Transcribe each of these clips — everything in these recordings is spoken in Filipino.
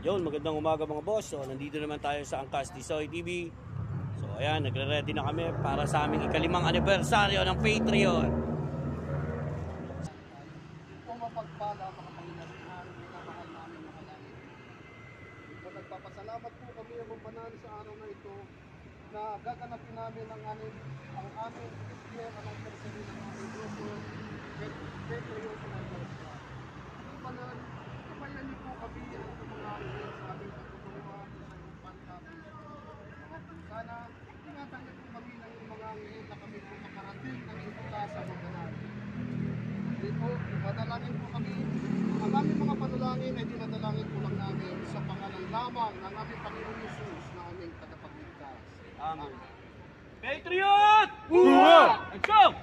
Yon, magandang umaga mga boss. So, nandito naman tayo sa Angkas Disoy TV. So, ayan, nagre-ready na kami para sa aming ikalimang anibersaryo ng Patreon. Kung mapagpala mga Panginoon, minamahal namin mga langit. So, nagpapasalamat po kami ang mabanali sa araw na ito na gaganapin namin ang aming year anniversary ng aming grupo Patreon anniversary. Ang banal, kabayan niyo po kami ang tumangarin sa aming pagtutulungan sa iyong pantabi. Sana, ingatan niyo po kami ng mga angel na kami po makarating ng ito sa mabanal. Dito, madalangin po kami. Ang aming mga panalangin ay dinadalangin po lang namin sa pangalan lamang ng aming Panginoon Jesus na aming tagapagligtas. Amen. Patreon! Let's go!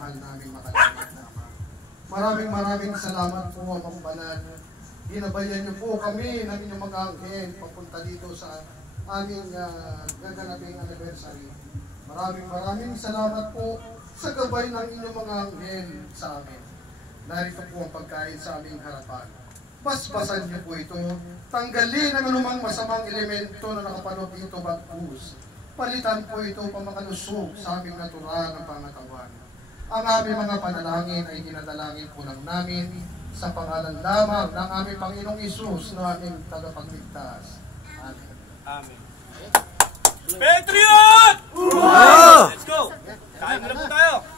minamahal namin makalangit na Ama. Maraming salamat po, Amang Banal. Ginabayan niyo po kami ng inyong mga anghel papunta dito sa aming gaganaping anniversary. Maraming salamat po sa gabay ng inyong mga anghel sa amin. Narito po ang pagkain sa aming harapan. Basbasan niyo po ito. Tanggalin ang anumang masamang elemento na nakapaloob dito bagkus. Palitan po ito pamakalusog sa aming natural na pangatawan. Ang aming mga panalangin ay dinadalangin po lang namin sa pangalan lamang ng aming Panginoong Isus na aming tagapagligtas. Amen. Amen. Patriot! Let's go! Kain na po tayo!